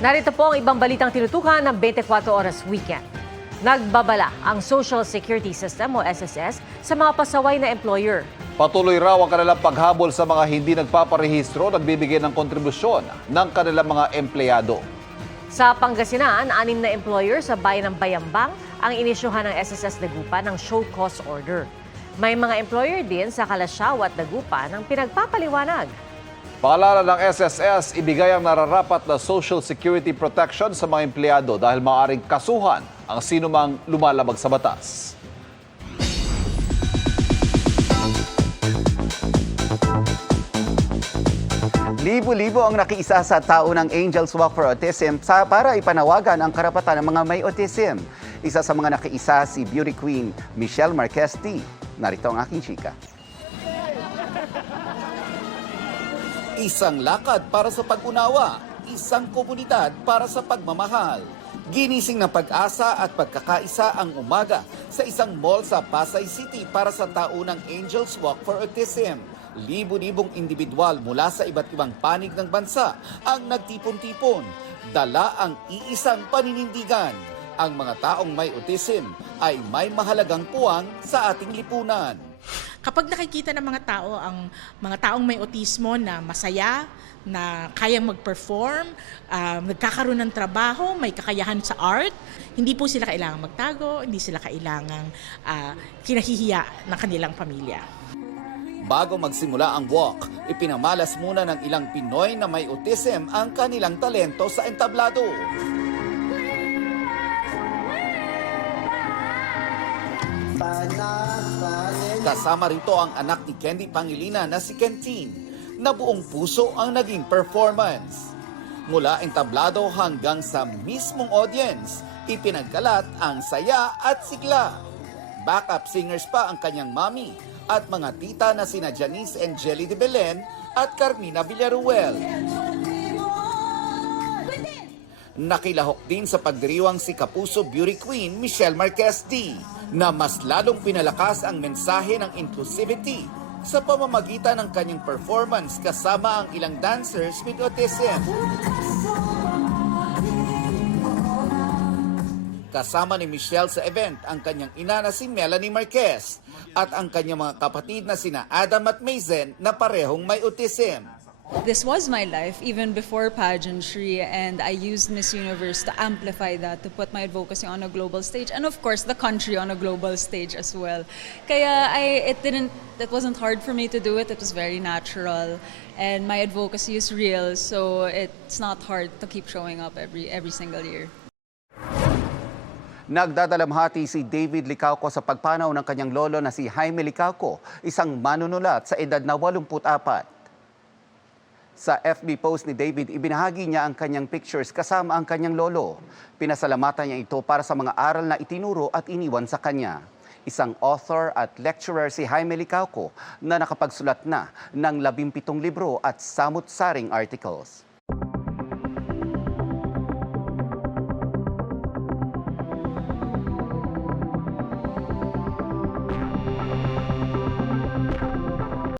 Narito po ang ibang balitang tinutukan ng 24 Oras Weekend. Nagbabala ang Social Security System o SSS sa mga pasaway na employer. Patuloy raw ang kanilang paghabol sa mga hindi nagpaparehistro at nagbibigay ng kontribusyon ng kanilang mga empleyado. Sa Pangasinan, 6 na employer sa bayan ng Bayambang ang inisyuhan ng SSS Dagupan ng show cause order. May mga employer din sa Kalasyaw at Dagupan ang pinagpapaliwanag. Paalala ng SSS, ibigay ang nararapat na Social Security Protection sa mga empleyado dahil maaaring kasuhan ang sinumang lumalabag sa batas. Libo-libo ang nakiisa sa tao ng Angels Walk for Autism para ipanawagan ang karapatan ng mga may autism. Isa sa mga nakiisa si beauty queen Michelle Marquez T. Narito ang aking chika. Isang lakad para sa pag-unawa, isang komunidad para sa pagmamahal. Ginising ng pag-asa at pagkakaisa ang umaga sa isang mall sa Pasay City para sa taunang Angels Walk for Autism. Libo-libong individual mula sa iba't ibang panig ng bansa ang nagtipon-tipon. Dala ang iisang paninindigan. Ang mga taong may autism ay may mahalagang puwang sa ating lipunan. Kapag nakikita ng mga tao ang mga taong may autismo na masaya, na kayang mag-perform, nagkakaroon ng trabaho, may kakayahan sa art, hindi po sila kailangang magtago, hindi sila kailangang kinahihiya ng kanilang pamilya. Bago magsimula ang walk, ipinamalas muna ng ilang Pinoy na may autism ang kanilang talento sa entablado. Kasama rito ang anak ni Candy Pangilinan na si Kentin, na buong puso ang naging performance. Mula entablado hanggang sa mismong audience, ipinagkalat ang saya at sigla. Backup singers pa ang kanyang mami at mga tita na sina Janice and Jelly de Belen at Carmina Villaruel. Nakilahok din sa pagdiriwang si Kapuso Beauty Queen Michelle Marquez D, na mas lalong pinalakas ang mensahe ng inclusivity sa pamamagitan ng kanyang performance kasama ang ilang dancers with autism. Kasama ni Michelle sa event ang kanyang ina na si Melanie Marquez at ang kanyang mga kapatid na sina Adam at Mazen na parehong may autism. This was my life even before pageantry, and I used Miss Universe to amplify that, to put my advocacy on a global stage, and of course the country on a global stage as well. Kaya it wasn't hard for me to do it. It was very natural, and my advocacy is real, so it's not hard to keep showing up every single year. Nagdadalamhati si David Licauco sa pagpanaw ng kanyang lolo na si Jaime Licauco, isang manunulat sa edad na 84. Sa FB post ni David, ibinahagi niya ang kanyang pictures kasama ang kanyang lolo. Pinasalamatan niya ito para sa mga aral na itinuro at iniwan sa kanya. Isang author at lecturer si Jaime Licauco na nakapagsulat na ng 17 libro at samut-saring articles.